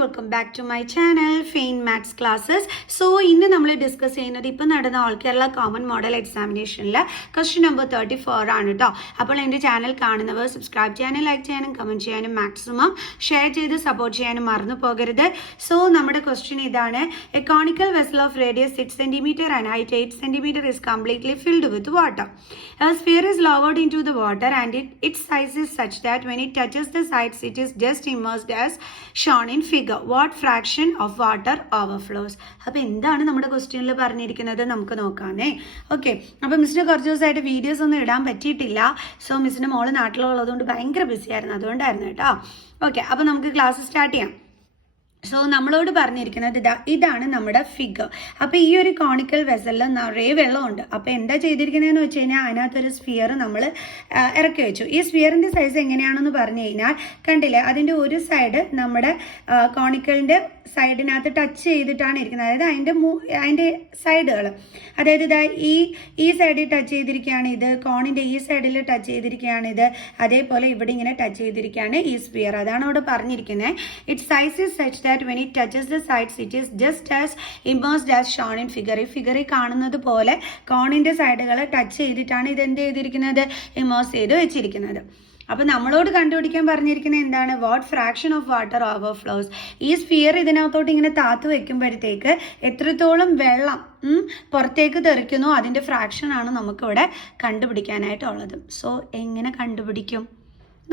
Welcome back to my channel fine maths classes. So ഇന്ന് നമ്മൾ discuss ചെയ്യുന്നത് ഇപ്പം നടന്ന ഓൾ കേരള കോമൺ മോഡൽ എക്സാമിനേഷനിൽ ക്വസ്റ്റ്യൻ നമ്പർ 34 ആണ് കേട്ടോ. അപ്പോൾ എൻ്റെ ചാനൽ കാണുന്നവർ സബ്സ്ക്രൈബ് ചെയ്യാനും ലൈക്ക് ചെയ്യാനും കമൻറ്റ് ചെയ്യാനും മാക്സിമം ഷെയർ ചെയ്ത് സപ്പോർട്ട് ചെയ്യാനും മറന്നു പോകരുത്. സോ നമ്മുടെ ക്വസ്റ്റ്യൻ ഇതാണ്: A conical vessel of radius 6 cm and height 8 cm is completely filled with water. A sphere is lowered into the water and its size is such that when it touches the sides it is just immersed as shown in figure. What fraction of water overflows? അപ്പോൾ എന്താണ് നമ്മുടെ ക്വസ്റ്റ്യനിൽ പറഞ്ഞിരിക്കുന്നത് നമുക്ക് നോക്കാമേ. Okay, അപ്പോൾ മിസ്സിന് കുറച്ച് ദിവസമായിട്ട് വീഡിയോസ് ഒന്നും ഇടാൻ പറ്റിയിട്ടില്ല. സോ മിസ്സിൻ്റെ മോള് നാട്ടിലുള്ളതുകൊണ്ട് ഭയങ്കര ബിസി ആയിരുന്നു, അതുകൊണ്ടായിരുന്നു കേട്ടോ. ഓക്കെ, അപ്പോൾ നമുക്ക് ക്ലാസ് സ്റ്റാർട്ട് ചെയ്യാം. സോ നമ്മളോട് പറഞ്ഞിരിക്കുന്നത് ഇതാണ് നമ്മുടെ ഫിഗർ. അപ്പോൾ ഈ ഒരു കോണിക്കൽ വെസലിൽ നിറയെ വെള്ളമുണ്ട്. അപ്പോൾ എന്താ ചെയ്തിരിക്കുന്നതെന്ന് വെച്ച് കഴിഞ്ഞാൽ അതിനകത്തൊരു സ്ഫിയർ നമ്മൾ ഇറക്കി വെച്ചു. ഈ സ്ഫിയറിൻ്റെ സൈസ് എങ്ങനെയാണെന്ന് പറഞ്ഞു കഴിഞ്ഞാൽ കണ്ടില്ലേ, അതിൻ്റെ ഒരു സൈഡ് നമ്മുടെ കോണിക്കലിൻ്റെ സൈഡിനകത്ത് ടച്ച് ചെയ്തിട്ടാണ് ഇരിക്കുന്നത്. അതായത് അതിൻ്റെ സൈഡുകൾ, അതായത് ഇതാ ഈ സൈഡിൽ ടച്ച് ചെയ്തിരിക്കുകയാണ് ഇത്, കോണിൻ്റെ ഈ സൈഡിൽ ടച്ച് ചെയ്തിരിക്കുകയാണ് ഇത്, അതേപോലെ ഇവിടെ ഇങ്ങനെ ടച്ച് ചെയ്തിരിക്കുകയാണ് ഈ സ്ഫിയർ. അതാണ് അവിടെ പറഞ്ഞിരിക്കുന്നത്. It size is such that when it touches the sides it is just as immersed as shown in figure. ഈ ഫിഗറിൽ കാണുന്നത് പോലെ കോണിൻ്റെ സൈഡുകൾ ടച്ച് ചെയ്തിട്ടാണ് ഇത് എന്ത് ചെയ്തിരിക്കുന്നത്, ഇമേഴ്സ് ചെയ്ത് വെച്ചിരിക്കുന്നത്. അപ്പോൾ നമ്മളോട് കണ്ടുപിടിക്കാൻ പറഞ്ഞിരിക്കുന്നത് എന്താണ്? What fraction of water overflows. ഈ സ്ഫിയർ ഇതിനകത്തോട്ട് ഇങ്ങനെ താത്ത് വെക്കുമ്പോഴത്തേക്ക് എത്രത്തോളം വെള്ളം പുറത്തേക്ക് തെറിക്കുന്നു അതിൻ്റെ ഫ്രാക്ഷനാണ് നമുക്കിവിടെ കണ്ടുപിടിക്കാനായിട്ടുള്ളത്. സോ എങ്ങനെ കണ്ടുപിടിക്കും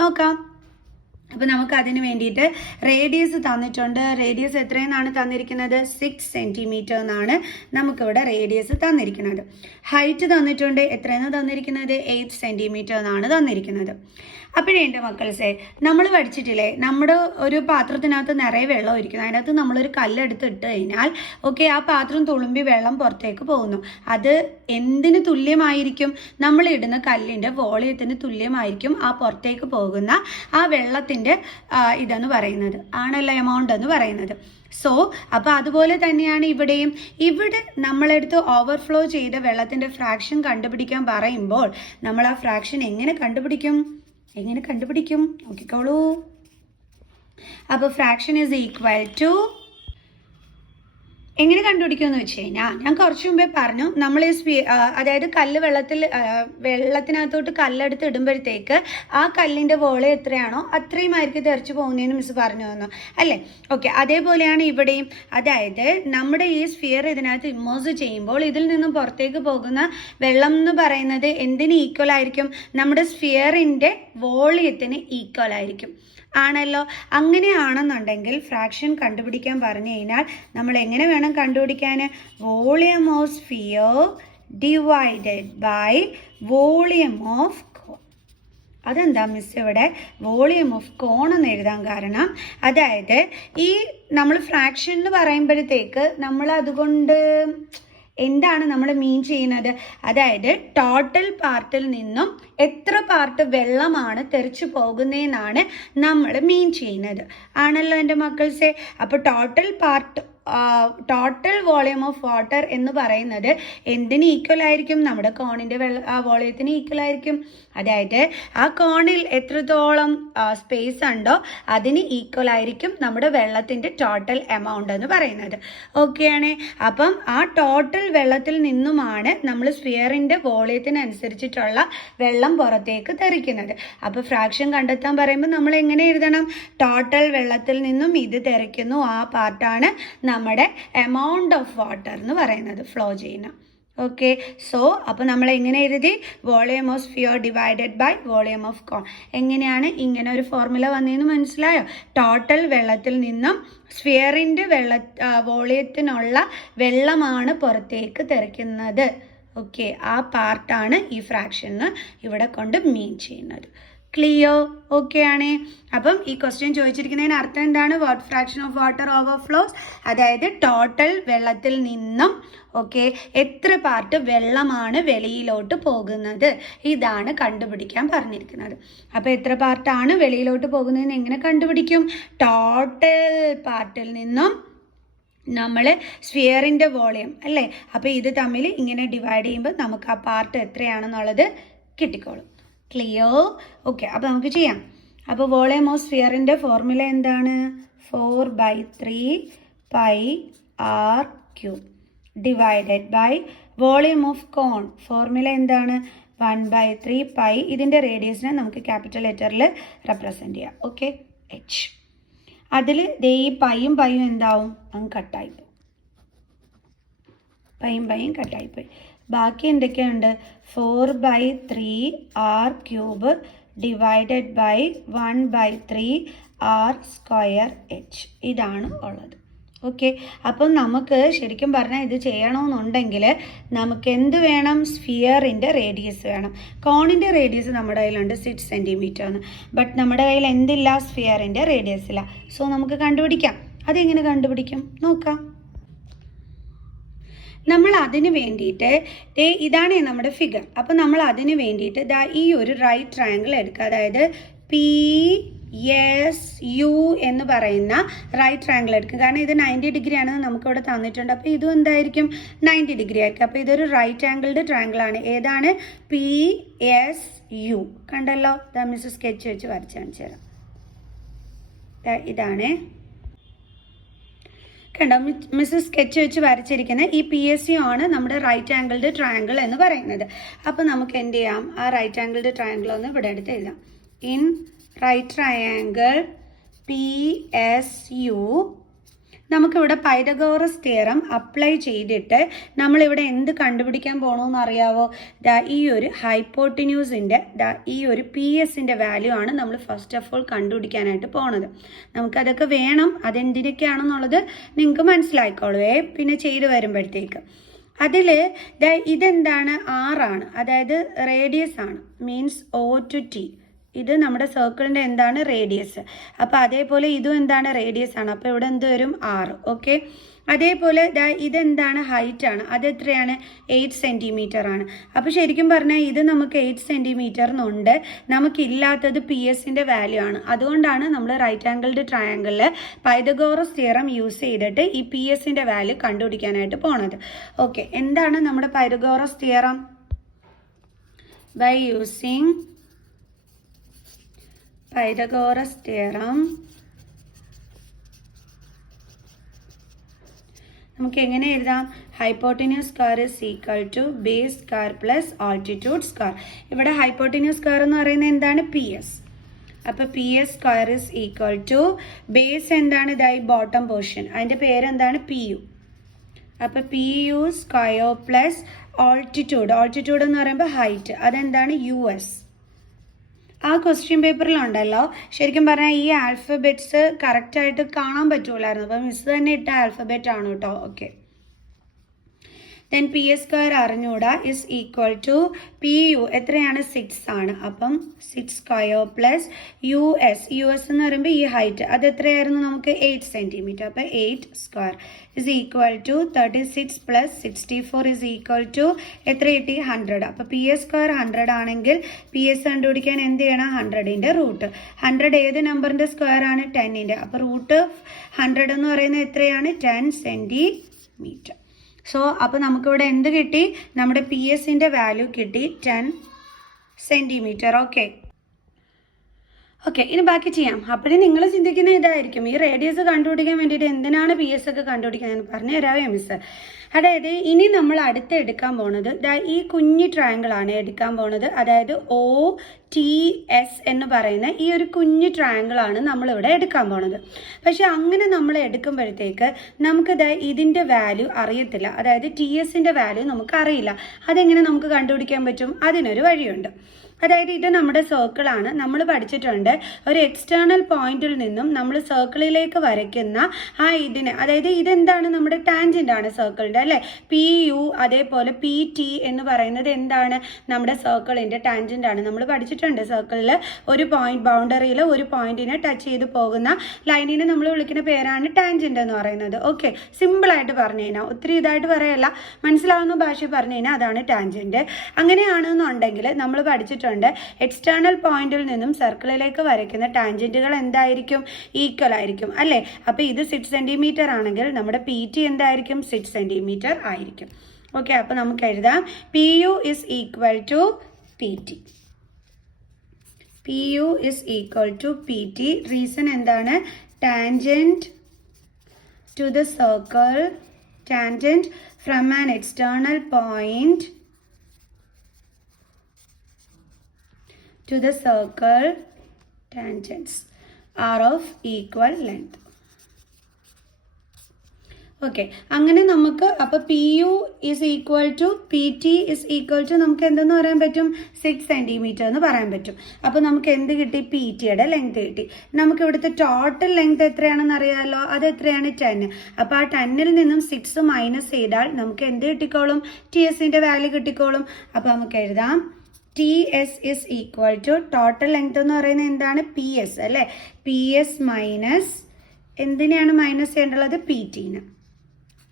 നോക്കാം. അപ്പോൾ നമുക്ക് അതിന് വേണ്ടിയിട്ട് റേഡിയസ് തന്നിട്ടുണ്ട്. റേഡിയസ് എത്രയെന്നാണ് തന്നിരിക്കുന്നത്? 6 cm എന്നാണ് നമുക്കിവിടെ റേഡിയസ് തന്നിരിക്കുന്നത്. ഹൈറ്റ് തന്നിട്ടുണ്ട്. എത്രയെന്ന് തന്നിരിക്കുന്നത്? 8 cm എന്നാണ് തന്നിരിക്കുന്നത്. അപ്പോഴേ എൻ്റെ മക്കൾസേ, നമ്മൾ പഠിച്ചിട്ടില്ലേ, നമ്മുടെ ഒരു പാത്രത്തിനകത്ത് നിറയെ വെള്ളം ഇരിക്കുന്നു. അതിനകത്ത് നമ്മളൊരു കല്ലെടുത്ത് ഇട്ട് കഴിഞ്ഞാൽ ഓക്കെ, ആ പാത്രം തുളുമ്പി വെള്ളം പുറത്തേക്ക് പോകുന്നു. അത് എന്തിന് തുല്യമായിരിക്കും? നമ്മൾ ഇടുന്ന കല്ലിൻ്റെ വോളിയത്തിന് തുല്യമായിരിക്കും ആ പുറത്തേക്ക് പോകുന്ന ആ വെള്ളത്തിൻ്റെ ഇതെന്ന് പറയുന്നത്, ആണല്ലോ എമൗണ്ട് എന്ന് പറയുന്നത്. സോ അപ്പോൾ അതുപോലെ തന്നെയാണ് ഇവിടെയും. ഇവിടെ നമ്മളെടുത്ത് ഓവർഫ്ലോ ചെയ്ത വെള്ളത്തിൻ്റെ ഫ്രാക്ഷൻ കണ്ടുപിടിക്കാൻ പറയുമ്പോൾ നമ്മൾ ആ ഫ്രാക്ഷൻ എങ്ങനെ കണ്ടുപിടിക്കും നോക്കിക്കോളൂ. അപ്പോൾ ഫ്രാക്ഷൻ ഈസ് ഈക്വൽ ടു എങ്ങനെ കണ്ടുപിടിക്കുമെന്ന് വെച്ച് കഴിഞ്ഞാൽ, ഞാൻ കുറച്ച് മുമ്പേ പറഞ്ഞു, നമ്മൾ അതായത് കല്ല് വെള്ളത്തിനകത്തോട്ട് കല്ലെടുത്ത് ഇടുമ്പോഴത്തേക്ക് ആ കല്ലിൻ്റെ വോളിയം എത്രയാണോ അത്രയും ആയിരിക്കും തെറിച്ച് പോകുന്നതെന്ന് മിസ് പറഞ്ഞു തന്നു അല്ലേ? ഓക്കെ, അതേപോലെയാണ് ഇവിടെയും. അതായത് നമ്മുടെ ഈ സ്ഫിയർ ഇതിനകത്ത് ഇമ്മേഴ്സ് ചെയ്യുമ്പോൾ ഇതിൽ നിന്നും പുറത്തേക്ക് പോകുന്ന വെള്ളം എന്ന് പറയുന്നത് എന്തിന് ഈക്വൽ ആയിരിക്കും? നമ്മുടെ സ്ഫിയറിൻ്റെ വോളിയത്തിന് ഈക്വൽ ആയിരിക്കും, ആണല്ലോ. അങ്ങനെയാണെന്നുണ്ടെങ്കിൽ ഫ്രാക്ഷൻ കണ്ടുപിടിക്കാൻ പറഞ്ഞു കഴിഞ്ഞാൽ നമ്മൾ എങ്ങനെ വേണം കണ്ടുപിടിക്കാൻ? Volume of sphere divided by volume of cone. അതെന്താ മിസ് ഇവിടെ വോളിയം ഓഫ് കോൺ എന്ന് എഴുതാൻ കാരണം, അതായത് ഈ നമ്മൾ ഫ്രാക്ഷൻ എന്ന് പറയുമ്പോഴത്തേക്ക് നമ്മൾ അതുകൊണ്ട് എന്താണ് നമ്മൾ മീൻ ചെയ്യുന്നത്? അതായത് ടോട്ടൽ പാർട്ടിൽ നിന്നും എത്ര പാർട്ട് വെള്ളമാണ് തെറിച്ചു പോകുന്നതെന്നാണ് നമ്മൾ മീൻ ചെയ്യുന്നത്, ആണല്ലോ എൻ്റെ മക്കൾസേ. അപ്പോൾ ടോട്ടൽ വോളിയം ഓഫ് വാട്ടർ എന്ന് പറയുന്നത് എന്തിന് ഈക്വൽ ആയിരിക്കും? നമ്മുടെ കോണിൻ്റെ വോളിയത്തിന് ഈക്വൽ ആയിരിക്കും. അതായത് ആ കോണിൽ എത്രത്തോളം സ്പേസ് ഉണ്ടോ അതിന് ഈക്വൽ ആയിരിക്കും നമ്മുടെ വെള്ളത്തിൻ്റെ ടോട്ടൽ എമൗണ്ട് എന്ന് പറയുന്നത്. ഓക്കെയാണ്. അപ്പം ആ ടോട്ടൽ വെള്ളത്തിൽ നിന്നുമാണ് നമ്മൾ സ്ഫിയറിൻ്റെ വോളിയത്തിനനുസരിച്ചിട്ടുള്ള വെള്ളം പുറത്തേക്ക് തെറിക്കുന്നത്. അപ്പോൾ ഫ്രാക്ഷൻ കണ്ടെത്താൻ പറയുമ്പോൾ നമ്മൾ എങ്ങനെ എഴുതണം? ടോട്ടൽ വെള്ളത്തിൽ നിന്നും ഇത് തെറിക്കുന്നു, ആ പാർട്ടാണ് നമ്മുടെ എമൗണ്ട് ഓഫ് വാട്ടർ എന്ന് പറയുന്നത്, ഫ്ലോ ചെയ്യുന്ന. ഓക്കെ, സോ അപ്പോൾ നമ്മൾ എങ്ങനെ എഴുതി? Volume of sphere divided by volume of cone. എങ്ങനെയാണ് ഇങ്ങനെ ഒരു ഫോർമുല വന്നതെന്ന് മനസ്സിലായോ? ടോട്ടൽ വെള്ളത്തിൽ നിന്നും സ്ഫിയറിൻ്റെ വോളിയത്തിനുള്ള വെള്ളമാണ് പുറത്തേക്ക് തെറിക്കുന്നത്. ഓക്കെ, ആ പാർട്ടാണ് ഈ ഫ്രാക്ഷന് ഇവിടെ കൊണ്ട് മീൻ ചെയ്യുന്നത്. ക്ലിയർ? ഓക്കെ ആണ്. അപ്പം ഈ ക്വസ്റ്റ്യൻ ചോദിച്ചിരിക്കുന്നതിന് അർത്ഥം എന്താണ്? What fraction of water overflows, അതായത് ടോട്ടൽ വെള്ളത്തിൽ നിന്നും ഓക്കെ എത്ര പാർട്ട് വെള്ളമാണ് വെളിയിലോട്ട് പോകുന്നത്, ഇതാണ് കണ്ടുപിടിക്കാൻ പറഞ്ഞിരിക്കുന്നത്. അപ്പോൾ എത്ര പാർട്ടാണ് വെളിയിലോട്ട് പോകുന്നതെന്ന് എങ്ങനെ കണ്ടുപിടിക്കും? ടോട്ടൽ പാർട്ടിൽ നിന്നും നമ്മൾ സ്ഫിയറിൻ്റെ വോളിയം അല്ലേ, അപ്പോൾ ഇത് തമ്മിൽ ഇങ്ങനെ ഡിവൈഡ് ചെയ്യുമ്പോൾ നമുക്ക് ആ പാർട്ട് എത്രയാണെന്നുള്ളത് കിട്ടിക്കോളും. ക്ലിയർ? ഓക്കെ, അപ്പോൾ നമുക്ക് ചെയ്യാം. അപ്പോൾ വോളിയം ഓഫ് സ്ഫിയറിൻ്റെ ഫോർമുല എന്താണ്? 4/3 pi r cube divided by volume of cone. Formula എന്താണ്? 1/3 പൈ. ഇതിൻ്റെ റേഡിയസിനെ നമുക്ക് ക്യാപിറ്റൽ ലെറ്ററിൽ റെപ്രസെൻറ്റ് ചെയ്യാം. Okay, h. അതിൽ ദേ ഈ പൈയും എന്താവും? അങ്ങ് കട്ടായിപ്പോയി. പൈയും കട്ടായിപ്പോയി. ബാക്കി എന്തൊക്കെയുണ്ട്? 4/3 r cube divided by 1/3 r square h. ഇതാണ് ഉള്ളത്. ഓക്കെ, അപ്പം നമുക്ക് ശരിക്കും പറഞ്ഞാൽ ഇത് ചെയ്യണമെന്നുണ്ടെങ്കിൽ നമുക്ക് എന്ത് വേണം? സ്ഫിയറിൻ്റെ റേഡിയസ് വേണം. കോണിൻ്റെ റേഡിയസ് നമ്മുടെ കയ്യിലുണ്ട് 6 സെൻറ്റിമീറ്റർ ആണ്. ബട്ട് നമ്മുടെ കയ്യിൽ എന്തില്ല? സ്ഫിയറിൻ്റെ റേഡിയസ് ഇല്ല. സോ നമുക്ക് കണ്ടുപിടിക്കാം. അതെങ്ങനെ കണ്ടുപിടിക്കും? നോക്കാം. നമ്മൾ അതിന് വേണ്ടിയിട്ട് ഇതാണ് നമ്മുടെ ഫിഗർ. അപ്പം നമ്മൾ അതിന് വേണ്ടിയിട്ട് ഈ ഒരു റൈറ്റ് ട്രയാങ്കിൾ എടുക്കുക. അതായത് PSU എന്ന് പറയുന്ന റൈറ്റ് ട്രയാങ്കിൾ എടുക്കുക. കാരണം ഇത് 90 ഡിഗ്രി ആണെന്ന് നമുക്കിവിടെ തന്നിട്ടുണ്ട്. അപ്പോൾ ഇതും എന്തായിരിക്കും? 90 ഡിഗ്രി ആയിരിക്കും. അപ്പോൾ ഇതൊരു റൈറ്റ് ആംഗിൾഡ് ട്രയാങ്കിൾ ആണ്. ഏതാണ്? PSU. കണ്ടല്ലോ, മിസ് സ്കെച്ച് വെച്ച് വരച്ച് കാണിച്ചു തരാം. ഇതാണ് കണ്ടോ, മിസ് സ്കെച്ച് വെച്ച് വരച്ചിരിക്കുന്ന ഈ PSU ആണ് നമ്മുടെ റൈറ്റ് ആംഗിൾഡ് ട്രയാങ്കിൾ എന്ന് പറയുന്നത്. അപ്പോൾ നമുക്ക് എന്ത് ചെയ്യാം? ആ റൈറ്റ് ആംഗിൾഡ് ട്രയാങ്കിൾ ഒന്ന് ഇവിടെ എടുത്ത് എഴുതാം. ഇൻ റൈറ്റ് ട്രയാങ്കിൾ PSU നമുക്കിവിടെ പൈതഗോറസ് തിയറം അപ്ലൈ ചെയ്തിട്ട് നമ്മളിവിടെ എന്ത് കണ്ടുപിടിക്കാൻ പോകണമെന്ന് അറിയാവോ? ഈ ഒരു ഹൈപ്പോട്ടിന്യൂസിൻ്റെ ഈ ഒരു PSൻ്റെ വാല്യൂ ആണ് നമ്മൾ ഫസ്റ്റ് ഓഫ് ഓൾ കണ്ടുപിടിക്കാനായിട്ട് പോണത്. നമുക്കതൊക്കെ വേണം. അതെന്തിനൊക്കെയാണെന്നുള്ളത് നിങ്ങൾക്ക് മനസ്സിലായിക്കോളുവേ പിന്നെ ചെയ്ത് വരുമ്പോഴത്തേക്ക്. അതിൽ ഇതെന്താണ്? ആറാണ്, അതായത് റേഡിയസ് ആണ്. Means O to T. ഇത് നമ്മുടെ സർക്കിളിൻ്റെ എന്താണ്? റേഡിയസ്. അപ്പോൾ അതേപോലെ ഇതും എന്താണ്? റേഡിയസ് ആണ്. അപ്പോൾ ഇവിടെ എന്ത് വരും? 6. ഓക്കെ, അതേപോലെ ഇതെന്താണ്? ഹൈറ്റ് ആണ്. അത് എത്രയാണ്? 8 സെൻറ്റിമീറ്റർ ആണ്. അപ്പോൾ ശരിക്കും പറഞ്ഞാൽ ഇത് നമുക്ക് 8 സെൻറ്റിമീറ്ററിനുണ്ട്. നമുക്കില്ലാത്തത് PSൻ്റെ വാല്യൂ ആണ്. അതുകൊണ്ടാണ് നമ്മൾ റൈറ്റ് ആംഗിൾഡ് ട്രയാങ്കിളിൽ പൈതഗോറസ് തിയറം യൂസ് ചെയ്തിട്ട് ഈ PSൻ്റെ വാല്യൂ കണ്ടുപിടിക്കാനായിട്ട് പോണത്. ഓക്കെ, എന്താണ് നമ്മുടെ Pythagoras theorem? By using Pythagoras theorem നമുക്ക് എങ്ങനെ എഴുതാം? Hypotenuse square is equal to base square plus altitude square. ഇവിടെ ഹൈപ്പോട്ടിന്യൂസ് സ്ക്വയർ എന്ന് പറയുന്നത് എന്താണ്? PS. അപ്പോൾ PS square is equal to base എന്താണ്? ഇതായി ബോട്ടം പോർഷൻ, അതിൻ്റെ പേരെന്താണ്? PU. അപ്പോൾ PU സ്ക്വയർ പ്ലസ് ആൾട്ടിറ്റ്യൂഡ് എന്ന് പറയുമ്പോൾ ഹൈറ്റ്, അതെന്താണ്? US. ആ ക്വസ്റ്റ്യൻ പേപ്പറിലുണ്ടല്ലോ, ശരിക്കും പറഞ്ഞാൽ ഈ ആൽഫബെറ്റ്സ് കറക്റ്റായിട്ട് കാണാൻ പറ്റുമല്ലായിരുന്നു. അപ്പം മിസ് തന്നെ ഇട്ട ആൽഫബറ്റ് ആണ് കേട്ടോ. ഓക്കെ, ദെൻ PS സ്ക്വയർ അറിഞ്ഞൂടാ ഇസ് ഈക്വൽ ടു PU എത്രയാണ്? 6 ആണ്. അപ്പം 6 സ്ക്വയർ പ്ലസ് US എന്ന് പറയുമ്പോൾ ഈ ഹൈറ്റ് അത് എത്രയായിരുന്നു? നമുക്ക് 8 സെൻറ്റിമീറ്റർ. അപ്പോൾ 8 square is equal to 36 plus 64 is equal to എത്ര കിട്ടി? 100. അപ്പോൾ PS സ്ക്വയർ 100 ആണെങ്കിൽ PS കണ്ടുപിടിക്കാൻ എന്ത് ചെയ്യണം? 100ൻ്റെ റൂട്ട്. 100 ഏത് നമ്പറിൻ്റെ സ്ക്വയർ ആണ്? 10ൻ്റെ. അപ്പോൾ റൂട്ട് 100 എന്ന് പറയുന്നത് എത്രയാണ്? 10 സെൻറ്റിമീറ്റർ. സോ അപ്പോൾ നമുക്കിവിടെ എന്ത് കിട്ടി? നമ്മുടെ PSൻ്റെ വാല്യൂ കിട്ടി 10 സെൻറ്റിമീറ്റർ. ഓക്കെ, ഇനി ബാക്കി ചെയ്യാം. അപ്പോഴും നിങ്ങൾ ചിന്തിക്കുന്ന ഇതായിരിക്കും, ഈ റേഡിയസ് കണ്ടുപിടിക്കാൻ വേണ്ടിയിട്ട് എന്തിനാണ് PS ഒക്കെ കണ്ടുപിടിക്കുന്നതെന്ന് പറഞ്ഞു തരാവേ മിസ്. അതായത് ഇനി നമ്മൾ അടുത്ത് എടുക്കാൻ പോണത് ഈ കുഞ്ഞു ട്രയാങ്കിൾ ആണ് എടുക്കാൻ പോണത്. അതായത് OTS എന്ന് പറയുന്ന ഈ ഒരു കുഞ്ഞു ട്രയാങ്കിൾ ആണ് നമ്മളിവിടെ എടുക്കാൻ പോണത്. പക്ഷെ അങ്ങനെ നമ്മൾ എടുക്കുമ്പോഴത്തേക്ക് നമുക്ക് ഇതിൻ്റെ വാല്യൂ അറിയത്തില്ല. അതായത് TSൻ്റെ വാല്യൂ നമുക്ക് അറിയില്ല. അതെങ്ങനെ നമുക്ക് കണ്ടുപിടിക്കാൻ പറ്റും? അതിനൊരു വഴിയുണ്ട്. അതായത് ഇത് നമ്മുടെ സർക്കിളാണ്. നമ്മൾ പഠിച്ചിട്ടുണ്ട് ഒരു എക്സ്റ്റേണൽ പോയിന്റിൽ നിന്നും നമ്മൾ സർക്കിളിലേക്ക് വരയ്ക്കുന്ന ആ ഇതിന്, അതായത് ഇതെന്താണ്? നമ്മുടെ ടാൻജൻ്റ് ആണ് സർക്കിളിൻ്റെ, അല്ലേ? PU അതേപോലെ PT എന്ന് പറയുന്നത് എന്താണ്? നമ്മുടെ സർക്കിളിൻ്റെ ടാൻജൻ്റ് ആണ്. നമ്മൾ പഠിച്ചിട്ടുണ്ട് സർക്കിളിൽ ഒരു പോയിന്റ്, ബൗണ്ടറിയിൽ ഒരു പോയിന്റിനെ ടച്ച് ചെയ്ത് പോകുന്ന ലൈനിനെ നമ്മൾ വിളിക്കുന്ന പേരാണ് ടാൻജൻ്റ് എന്ന് പറയുന്നത്. ഓക്കെ, സിമ്പിളായിട്ട് പറഞ്ഞു കഴിഞ്ഞാൽ, ഒത്തിരി ഇതായിട്ട് പറയല്ല, മനസ്സിലാവുന്ന ഭാഷ പറഞ്ഞു കഴിഞ്ഞാൽ അതാണ് ടാൻജൻ്റ്. അങ്ങനെയാണെന്നുണ്ടെങ്കിൽ നമ്മൾ പഠിച്ചിട്ടുണ്ട് എക്സ്റ്റേണൽ പോയിന്റിൽ നിന്നും സർക്കിളിലേക്ക് വരയ്ക്കുന്ന ടാൻജന്റുകൾ എന്തായിരിക്കും? ഈക്വൽ ആയിരിക്കും, അല്ലേ? അപ്പോൾ ഇത് 6 സെൻറ്റിമീറ്റർ ആണെങ്കിൽ നമ്മുടെ PT എന്തായിരിക്കും? 6 സെൻറ്റിമീറ്റർ ആയിരിക്കും. ഓക്കെ, അപ്പോൾ നമുക്ക് എഴുതാം PU is equal to PT. PU is equal to PT. Reason എന്താണ്? tangent to the circle, tangent from an external point to the circle, tangents are of equal length. Okay, അങ്ങനെ നമുക്ക് അപ്പോൾ P U is equal to P T is equal to നമുക്ക് എന്തെന്ന് പറയാൻ പറ്റും 6 centimetre എന്ന് പറയാൻ പറ്റും. അപ്പോൾ നമുക്ക് എന്ത് കിട്ടി? പി ടിയുടെ ലെങ്ത് കിട്ടി. നമുക്ക് ഇവിടുത്തെ ടോട്ടൽ ലെങ്ത് എത്രയാണെന്ന് അറിയാമല്ലോ, അത് എത്രയാണ്? 10. അപ്പോൾ ആ 10ൽ നിന്നും 6 മൈനസ് ചെയ്താൽ നമുക്ക് എന്ത് കിട്ടിക്കോളും? ടി എസിൻ്റെ വാല്യൂ കിട്ടിക്കോളും. അപ്പോൾ നമുക്ക് എഴുതാം T S is equal to total length എന്ന് പറയുന്നത് എന്താണ്? പി എസ് അല്ലേ. പി എസ് മൈനസ് എന്തിനെയാണ് മൈനസ് ചെയ്യേണ്ടത്? പി ടീന്.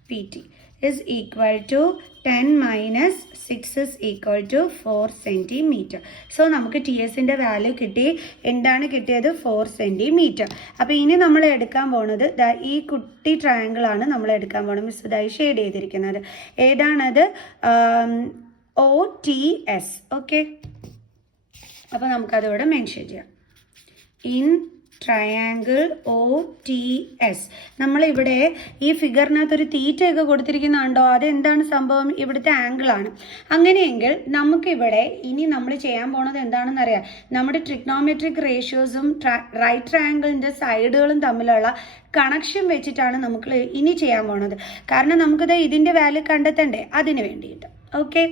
P T is equal to 10 minus 6 is equal to 4 centimeter. So നമുക്ക് ടി എസിൻ്റെ വാല്യൂ കിട്ടി. എന്താണ് കിട്ടിയത്? 4 സെൻറ്റിമീറ്റർ. അപ്പോൾ ഇനി നമ്മൾ എടുക്കാൻ പോകുന്നത് ഈ കുട്ടി ട്രയാങ്കിൾ ആണ് നമ്മൾ എടുക്കാൻ പോകുന്നത്. മിസ് ഇതായി ഷെയ്ഡ് ചെയ്തിരിക്കുന്നത് ഏതാണത്? O T S. ഓക്കെ, അപ്പോൾ നമുക്കതോടെ മെൻഷൻ ചെയ്യാം. In triangle O T S. നമ്മളിവിടെ ഈ ഫിഗറിനകത്തൊരു തീറ്റയൊക്കെ കൊടുത്തിരിക്കുന്നുണ്ടോ? അതെന്താണ് സംഭവം? ഇവിടുത്തെ ആംഗിളാണ്. അങ്ങനെയെങ്കിൽ നമുക്കിവിടെ ഇനി നമ്മൾ ചെയ്യാൻ പോണത് എന്താണെന്നറിയാം. നമ്മുടെ ട്രിഗ്നോമെട്രിക് റേഷ്യോസും റൈറ്റ് ട്രയാങ്കിളിൻ്റെ സൈഡുകളും തമ്മിലുള്ള കണക്ഷൻ വെച്ചിട്ടാണ് നമുക്ക് ഇനി ചെയ്യാൻ പോണത്. കാരണം നമുക്കിത് ഇതിൻ്റെ വാല്യൂ കണ്ടെത്തണ്ടേ, അതിന് വേണ്ടിയിട്ട്. ഓക്കെ,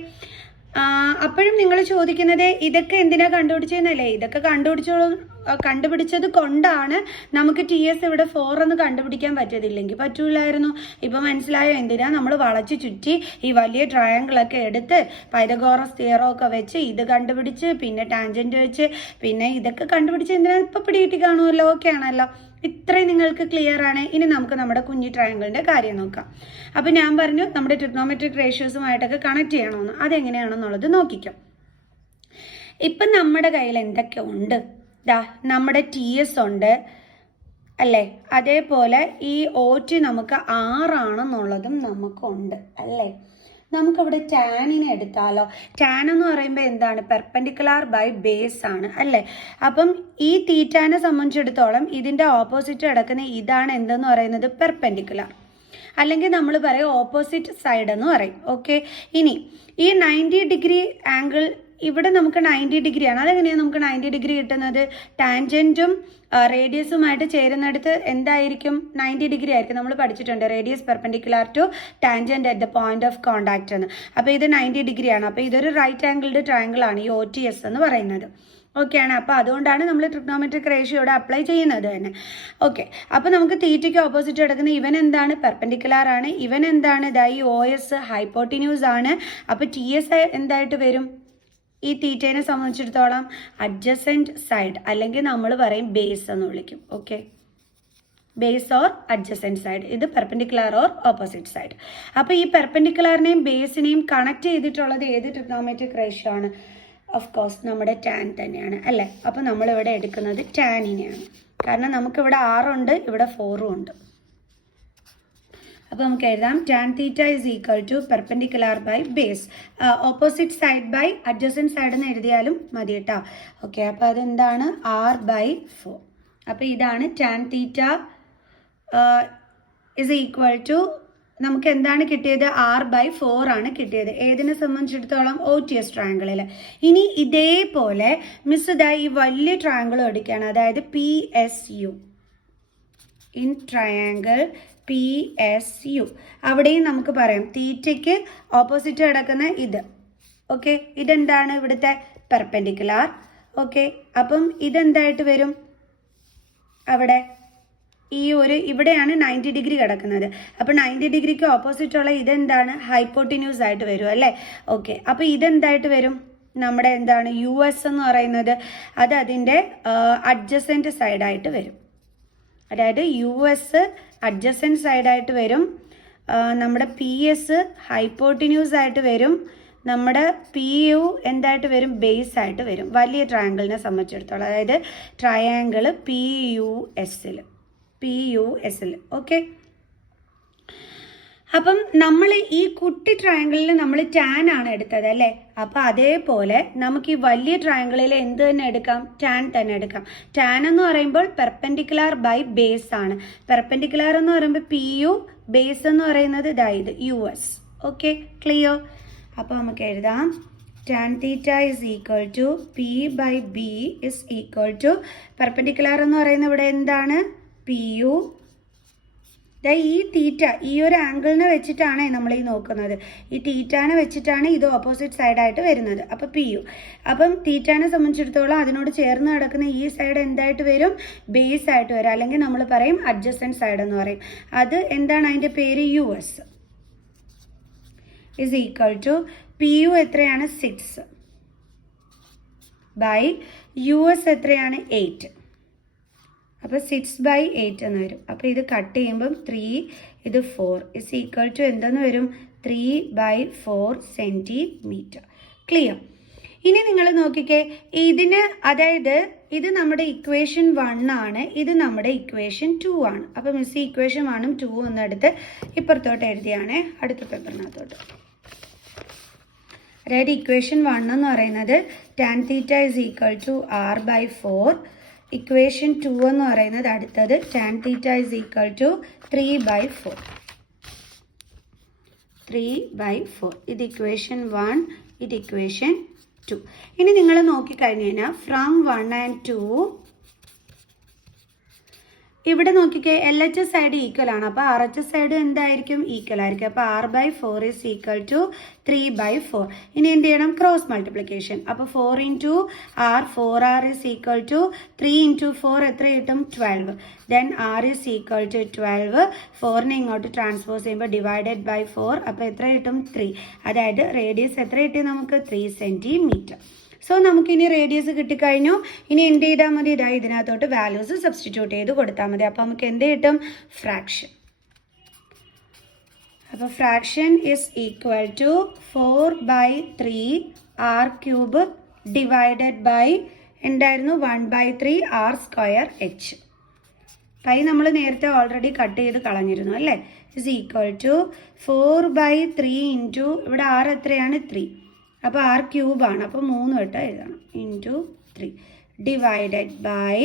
അപ്പോഴും നിങ്ങൾ ചോദിക്കുന്നത് ഇതൊക്കെ എന്തിനാ കണ്ടുപിടിച്ചതെന്നല്ലേ? ഇതൊക്കെ കണ്ടുപിടിച്ചത് കൊണ്ടാണ് നമുക്ക് ടി എസ് ഇവിടെ 4 എന്ന് കണ്ടുപിടിക്കാൻ പറ്റത്തില്ലെങ്കിൽ പറ്റൂലായിരുന്നു. ഇപ്പം മനസ്സിലായോ എന്തിനാ നമ്മൾ വളച്ച് ചുറ്റി ഈ വലിയ ട്രയാങ്കിളൊക്കെ എടുത്ത് പൈതഗോറസ് തിയറം ഒക്കെ വെച്ച് ഇത് കണ്ടുപിടിച്ച് പിന്നെ ടാൻജൻറ്റ് വെച്ച് പിന്നെ ഇതൊക്കെ കണ്ടുപിടിച്ച് എന്തിനാ? ഇപ്പം പിടികിട്ടി കാണുമല്ലോ. ഓക്കെ ആണല്ലോ, ഇത്രയും നിങ്ങൾക്ക് ക്ലിയർ ആണ്. ഇനി നമുക്ക് നമ്മുടെ കുഞ്ഞി ട്രയാങ്കിളിൻ്റെ കാര്യം നോക്കാം. അപ്പോൾ ഞാൻ പറഞ്ഞു നമ്മുടെ ട്രിഗ്നോമെട്രിക് റേഷ്യോസുമായിട്ടൊക്കെ കണക്ട് ചെയ്യണമെന്ന്. അതെങ്ങനെയാണെന്നുള്ളത് നോക്കിക്കാം. ഇപ്പം നമ്മുടെ കയ്യിൽ എന്തൊക്കെ ഉണ്ട്? നമ്മുടെ ടി എസ് ഉണ്ട് അല്ലേ, അതേപോലെ ഈ ഒ ടി നമുക്ക് 6 ആണെന്നുള്ളതും നമുക്കുണ്ട് അല്ലേ. നമുക്കവിടെ ടാനിനെ എടുത്താലോ? ടാൻ എന്ന് പറയുമ്പോൾ എന്താണ്? പെർപെൻഡിക്കുലാർ ബൈ ബേസ് ആണ് അല്ലേ. അപ്പം ഈ തീറ്റാനെ സംബന്ധിച്ചിടത്തോളം ഇതിൻ്റെ ഓപ്പോസിറ്റ് കിടക്കുന്ന ഇതാണ് എന്തെന്ന് പറയുന്നത്? പെർപെൻഡിക്കുലാർ, അല്ലെങ്കിൽ നമ്മൾ പറയും ഓപ്പോസിറ്റ് സൈഡ് എന്ന് പറയും. ഓക്കെ, ഇനി ഈ 90 ഡിഗ്രി ആംഗിൾ ഇവിടെ നമുക്ക് 90 ഡിഗ്രിയാണ്. അതെങ്ങനെയാണ് നമുക്ക് 90 ഡിഗ്രി കിട്ടുന്നത്? ടാൻജൻറ്റും റേഡിയസുമായിട്ട് ചേരുന്നിടത്ത് എന്തായിരിക്കും? 90 ഡിഗ്രി ആയിരിക്കും. നമ്മൾ പഠിച്ചിട്ടുണ്ട് radius perpendicular to tangent at the point of contact എന്ന്. അപ്പോൾ ഇത് 90 ഡിഗ്രിയാണ്. അപ്പോൾ ഇതൊരു റൈറ്റ് ആംഗിൾഡ് ട്രയാങ്കിളാണ് ഈ ഒ ടി എസ് എന്ന് പറയുന്നത്. ഓക്കെയാണ്. അപ്പോൾ അതുകൊണ്ടാണ് നമ്മൾ ട്രിഗ്നോമെട്രിക് റേഷ്യോയുടെ അപ്ലൈ ചെയ്യുന്നത് തന്നെ. ഓക്കെ, അപ്പോൾ നമുക്ക് തീറ്റയ്ക്ക് ഓപ്പോസിറ്റ് കിടക്കുന്ന ഇവൻ എന്താണ്? പെർപെൻഡിക്കുലാർ ആണ്. ഇവൻ എന്താണ്? ഈ ഒ എസ് ഹൈപ്പോട്ടിന്യൂസ് ആണ്. അപ്പോൾ ടി എസ് എന്തായിട്ട് വരും? ഈ തീറ്റേനെ സംബന്ധിച്ചിടത്തോളം അഡ്ജസൻറ്റ് സൈഡ്, അല്ലെങ്കിൽ നമ്മൾ പറയും ബേസ് എന്ന് വിളിക്കും. Okay, base or adjacent side. ഇത് പെർപെൻഡിക്കുലാർ ഓർ ഓപ്പോസിറ്റ് സൈഡ്. അപ്പോൾ ഈ പെർപെൻഡിക്കുലാറിനെയും ബേസിനെയും കണക്ട് ചെയ്തിട്ടുള്ളത് ഏത് ട്രിഗ്നോമെട്രിക് റേഷ്യോ ആണ്? ഓഫ് കോഴ്സ് നമ്മുടെ ടാൻ തന്നെയാണ് അല്ലേ. അപ്പോൾ നമ്മളിവിടെ എടുക്കുന്നത് ടാനിനെയാണ്. കാരണം നമുക്കിവിടെ 6 ഉണ്ട്, ഇവിടെ 4 ഉണ്ട്. അപ്പോൾ നമുക്ക് എഴുതാം tan theta is equal to perpendicular by base, opposite side by adjacent side എന്ന് എഴുതിയാലും മതി കേട്ടോ. ഓക്കെ, അപ്പോൾ അതെന്താണ്? R/4. അപ്പോൾ ഇതാണ് tan theta is equal to നമുക്ക് എന്താണ് കിട്ടിയത്? R/4 ആണ് കിട്ടിയത്. ഏതിനെ സംബന്ധിച്ചിടത്തോളം? ഒ ടി എസ് ട്രയാങ്കിളിൽ. ഇനി ഇതേപോലെ മിസ് ഈ വലിയ ട്രയാങ്കിൾ എടുക്കുകയാണ്, അതായത് P S U. In triangle P S U അവിടെയും നമുക്ക് പറയാം തീറ്റയ്ക്ക് ഓപ്പോസിറ്റ് കിടക്കുന്ന ഇത്. ഓക്കെ, ഇതെന്താണ്? ഇവിടുത്തെ പെർപെൻഡിക്കുലാർ. ഓക്കെ, അപ്പം ഇതെന്തായിട്ട് വരും? അവിടെ ഇവിടെയാണ് 90 ഡിഗ്രി കിടക്കുന്നത്. അപ്പോൾ 90 ഡിഗ്രിക്ക് ഓപ്പോസിറ്റ് ഉള്ള ഇതെന്താണ്? ഹൈപ്പോട്ടിന്യൂസ് ആയിട്ട് വരും അല്ലേ. ഓക്കെ, അപ്പോൾ ഇതെന്തായിട്ട് വരും? നമ്മുടെ എന്താണ്? യു എസ് എന്ന് പറയുന്നത് അത് അതിൻ്റെ അഡ്ജസൻറ്റ് സൈഡായിട്ട് വരും. അതായത് യു എസ് അഡ്ജസൻറ്റ് സൈഡായിട്ട് വരും. നമ്മുടെ പി എസ് ഹൈപ്പോട്ടിന്യൂസ് ആയിട്ട് വരും. നമ്മുടെ പി യു എന്തായിട്ട് വരും? ബേസ് ആയിട്ട് വരും വലിയ ട്രയാങ്കിളിനെ സംബന്ധിച്ചിടത്തോളം. അതായത് ട്രയാങ്കിൾ പി യു എസിൽ. ഓക്കെ, അപ്പം നമ്മൾ ഈ കുട്ടി ട്രയാങ്കിളിൽ നമ്മൾ ടാൻ ആണ് എടുത്തത് അല്ലേ. അപ്പം അതേപോലെ നമുക്ക് ഈ വലിയ ട്രയാങ്കിളിൽ എന്ത് തന്നെ എടുക്കാം, ടാൻ തന്നെ എടുക്കാം. ടാൻ എന്ന് പറയുമ്പോൾ പെർപെൻഡിക്കുലർ ബൈ ബേസ് ആണ്. പെർപെൻഡിക്കുലർ എന്ന് പറയുമ്പോൾ പി യു, ബേസ് എന്ന് പറയുന്നത് ഇത് US. Okay, clear? അപ്പോൾ നമുക്ക് എഴുതാം tan theta is equal to P by B is equal to perpendicular എന്ന് പറയുന്നത് ഇവിടെ എന്താണ്, PU. ഈ തീറ്റ ഈ ഒരു ആംഗിളിനെ വെച്ചിട്ടാണ് നമ്മൾ ഈ നോക്കുന്നത്. ഈ തീറ്റാനെ വെച്ചിട്ടാണ് ഇത് ഓപ്പോസിറ്റ് സൈഡായിട്ട് വരുന്നത്. അപ്പോൾ PU. അപ്പം തീറ്റാനെ സംബന്ധിച്ചിടത്തോളം അതിനോട് ചേർന്ന് കിടക്കുന്ന ഈ സൈഡ് എന്തായിട്ട് വരും, ബേസ് ആയിട്ട് വരും. അല്ലെങ്കിൽ നമ്മൾ പറയും അഡ്ജസൻറ്റ് സൈഡ് എന്ന് പറയും. അത് എന്താണ്, അതിൻ്റെ പേര് US is equal to PU എത്രയാണ് 6 ബൈ US എത്രയാണ് 8. അപ്പോൾ 6/8 എന്ന് വരും. അപ്പോൾ ഇത് കട്ട് ചെയ്യുമ്പം 3, ഇത് 4 ഇസ് ഈക്വൽ ടു എന്തെന്ന് വരും, 3/4 സെൻറ്റിമീറ്റർ. ക്ലിയർ? ഇനി നിങ്ങൾ നോക്കിക്കേ, ഇതിന് അതായത് ഇത് നമ്മുടെ ഇക്വേഷൻ 1 ആണ്, ഇത് നമ്മുടെ ഇക്വേഷൻ 2 ആണ്. അപ്പോൾ മിസ് ഇക്വേഷൻ 1ഉം 2ഉം ഒന്നെടുത്ത് ഇപ്പുറത്തോട്ട് എഴുതിയാണ് അടുത്ത പേപ്പറിനകത്തോട്ട്. അതായത് ഇക്വേഷൻ 1 എന്ന് പറയുന്നത് tan theta is equal to R/4. Equation 2 എന്ന് പറയുന്നത് അടുത്തത് tan theta is equal to 3/4. 3/4. ഇത് ഇക്വേഷൻ 1, ഇത് ഇക്വേഷൻ 2. ഇനി നിങ്ങൾ നോക്കിക്കഴിഞ്ഞ് കഴിഞ്ഞാൽ ഫ്രം 1 and 2 ഇവിടെ നോക്കിക്കേ, LHS സൈഡ് ഈക്വൽ ആണ്. അപ്പോൾ RHS സൈഡ് എന്തായിരിക്കും, ഈക്വൽ ആയിരിക്കും. അപ്പോൾ R/4 is equal to 3/4. ഇനി എന്ത് ചെയ്യണം, ക്രോസ് മൾട്ടിപ്ലിക്കേഷൻ. അപ്പോൾ 4 into R, 4R is equal to 3 into 4 എത്ര കിട്ടും, 12. Then R is equal to 12. 4നെ ഇങ്ങോട്ട് ട്രാൻസ്പോസ് ചെയ്യുമ്പോൾ ഡിവൈഡഡ് ബൈ 4. അപ്പോൾ എത്ര കിട്ടും, 3. അതായത് റേഡിയസ് എത്ര കിട്ടി നമുക്ക്, 3 സെൻറ്റിമീറ്റർ. സോ നമുക്കിനി റേഡിയസ് കിട്ടിക്കഴിഞ്ഞു. ഇനി എന്ത് ചെയ്താൽ മതി, ഇതിനകത്തോട്ട് വാല്യൂസ് സബ്സ്റ്റിറ്റ്യൂട്ട് ചെയ്ത് കൊടുത്താൽ മതി. അപ്പോൾ നമുക്ക് എന്ത് കിട്ടും, ഫ്രാക്ഷൻ. അപ്പോൾ fraction is equal to 4/3 R³ divided by എന്തായിരുന്നു, 1/3 R²H. പൈ നമ്മൾ നേരത്തെ ഓൾറെഡി കട്ട് ചെയ്ത് കളഞ്ഞിരുന്നു അല്ലേ. ഇസ് ഈക്വൽ ടു 4/3 ഇൻറ്റു ഇവിടെ R എത്രയാണ്, 3. അപ്പോൾ R³ ആണ്. അപ്പോൾ 3 വട്ടം എഴുതണം, ഇൻറ്റു 3 ഡിവൈഡഡ് ബൈ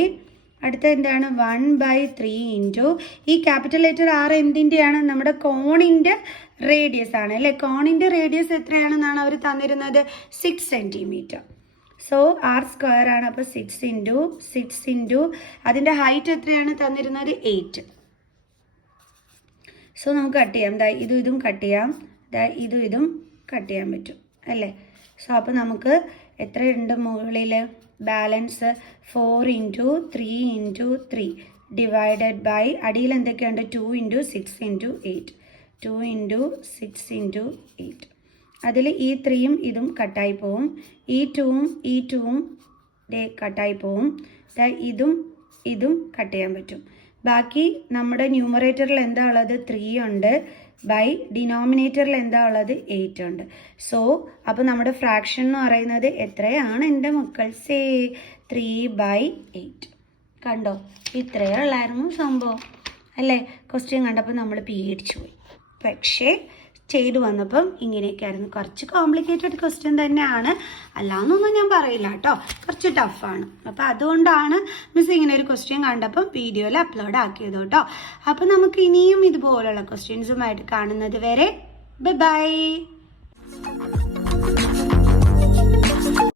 അടുത്ത എന്താണ്, 1/3 ഇൻറ്റു ഈ ക്യാപിറ്റൽ ലെറ്റർ R എന്തിൻ്റെയാണ്, നമ്മുടെ കോണിൻ്റെ റേഡിയസ് ആണ് അല്ലേ. കോണിൻ്റെ റേഡിയസ് എത്രയാണെന്നാണ് അവർ തന്നിരുന്നത്, 6 സെൻറ്റിമീറ്റർ. സോ R² ആണ്. അപ്പോൾ 6 ഇൻറ്റു അതിൻ്റെ ഹൈറ്റ് എത്രയാണ് തന്നിരുന്നത്, 8. സോ നമുക്ക് കട്ട് ചെയ്യാം, ഇതും കട്ട് ചെയ്യാം, ഇതും കട്ട് ചെയ്യാൻ പറ്റും അല്ലേ. സോ അപ്പോൾ നമുക്ക് എത്രയുണ്ട് മുകളിൽ balance, 4 into 3 into 3 divided by അടിയിൽ എന്തൊക്കെയുണ്ട്, 2 ഇൻറ്റു 6 ഇൻറ്റു 8. 2 into 6 into 8. അതിൽ ഈ 3യും ഇതും കട്ടായി പോവും, ഈ 2ഉം കട്ടായി പോവും. ഇതും കട്ട് ചെയ്യാൻ പറ്റും. ബാക്കി നമ്മുടെ ന്യൂമറേറ്ററിൽ എന്താ ഉള്ളത്, 3 ഉണ്ട്. ബൈ ഡിനോമിനേറ്ററിൽ എന്താ ഉള്ളത്, 8 ഉണ്ട്. സോ അപ്പോൾ നമ്മുടെ ഫ്രാക്ഷൻ എന്ന് പറയുന്നത് എത്രയാണ് എൻ്റെ മക്കൾ, സേ 3/8. കണ്ടോ, ഇത്രയേ ഉള്ളായിരുന്നു സംഭവം അല്ലേ. ക്വസ്റ്റ്യൻ കണ്ടപ്പോൾ നമ്മൾ പേടിച്ചു പോയി. പക്ഷേ ചെയ്തു വന്നപ്പം ഇങ്ങനെയൊക്കെ ആയിരുന്നു. കുറച്ച് കോംപ്ലിക്കേറ്റഡ് ക്വസ്റ്റ്യൻ തന്നെയാണ്, അല്ലാന്നൊന്നും ഞാൻ പറയില്ല കേട്ടോ, കുറച്ച് ടഫാണ്. അപ്പോൾ അതുകൊണ്ടാണ് മിസ് ഇങ്ങനെ ഒരു ക്വസ്റ്റ്യൻ കണ്ടപ്പം വീഡിയോയിൽ അപ്ലോഡ് ആക്കിയത് കേട്ടോ. അപ്പോൾ നമുക്ക് ഇനിയും ഇതുപോലുള്ള ക്വസ്റ്റ്യൻസുമായിട്ട് കാണുന്നത് വരെ ബൈ.